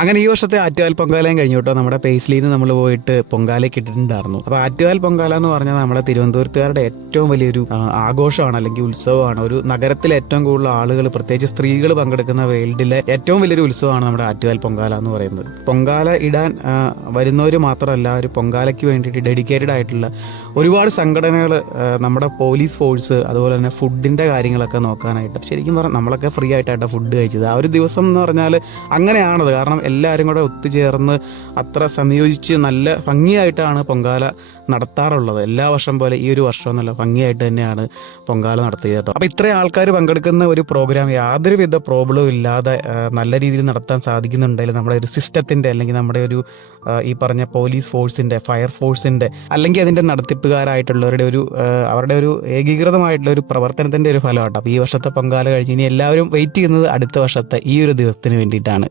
അങ്ങനെ ഈ വർഷത്തെ ആറ്റുകാൽ പൊങ്കാലയും കഴിഞ്ഞു കേട്ടോ. നമ്മുടെ പേസ്ലിയിൽ നിന്ന് നമ്മൾ പോയിട്ട് പൊങ്കാലയ്ക്ക് ഇട്ടിട്ടുണ്ടായിരുന്നു. അപ്പോൾ ആറ്റുകാൽ പൊങ്കാല എന്ന് പറഞ്ഞാൽ നമ്മുടെ തിരുവനന്തപുരത്തുകാരുടെ ഏറ്റവും വലിയൊരു ആഘോഷമാണ്, അല്ലെങ്കിൽ ഉത്സവമാണ്. ഒരു നഗരത്തിലെ ഏറ്റവും കൂടുതൽ ആളുകൾ, പ്രത്യേകിച്ച് സ്ത്രീകൾ പങ്കെടുക്കുന്ന വേൾഡിലെ ഏറ്റവും വലിയൊരു ഉത്സവമാണ് നമ്മുടെ ആറ്റുകാൽ പൊങ്കാല എന്ന് പറയുന്നത്. പൊങ്കാല ഇടാൻ വരുന്നവർ മാത്രമല്ല, ഒരു പൊങ്കാലയ്ക്ക് വേണ്ടിയിട്ട് ഡെഡിക്കേറ്റഡ് ആയിട്ടുള്ള ഒരുപാട് സംഘടനകൾ, നമ്മുടെ പോലീസ് ഫോഴ്സ്, അതുപോലെ തന്നെ ഫുഡിൻ്റെ കാര്യങ്ങളൊക്കെ നോക്കാനായിട്ട്. ശരിക്കും പറഞ്ഞാൽ നമ്മളൊക്കെ ഫ്രീ ആയിട്ടാണ് ഫുഡ് കഴിച്ചത്. ആ ഒരു ദിവസം എന്ന് പറഞ്ഞാൽ അങ്ങനെയാണത്. കാരണം എല്ലാവരും കൂടെ ഒത്തുചേർന്ന് അത്ര സംയോജിച്ച് നല്ല ഭംഗിയായിട്ടാണ് പൊങ്കാല നടത്താറുള്ളത്. എല്ലാ വർഷം പോലെ ഈ ഒരു വർഷവും നല്ല ഭംഗിയായിട്ട് തന്നെയാണ് പൊങ്കാല നടത്തിയത് കേട്ടോ. അപ്പോൾ ഇത്രയും ആൾക്കാർ പങ്കെടുക്കുന്ന ഒരു പ്രോഗ്രാം യാതൊരുവിധ പ്രോബ്ലവും ഇല്ലാതെ നല്ല രീതിയിൽ നടത്താൻ സാധിക്കുന്നുണ്ടെങ്കിൽ നമ്മുടെ ഒരു സിസ്റ്റത്തിൻ്റെ, അല്ലെങ്കിൽ നമ്മുടെ ഒരു ഈ പറഞ്ഞ പോലീസ് ഫോഴ്സിൻ്റെ, ഫയർ ഫോഴ്സിൻ്റെ, അല്ലെങ്കിൽ അതിൻ്റെ നടത്തിപ്പുകാരായിട്ടുള്ളവരുടെ അവരുടെ ഒരു ഏകീകൃതമായിട്ടുള്ള ഒരു പ്രവർത്തനത്തിൻ്റെ ഒരു ഫലമാട്ടോ. അപ്പോൾ ഈ വർഷത്തെ പൊങ്കാല കഴിഞ്ഞ് ഇനി എല്ലാവരും വെയിറ്റ് ചെയ്യുന്നത് അടുത്ത വർഷത്തെ ഈ ഒരു ദിവസത്തിന് വേണ്ടിയിട്ടാണ്.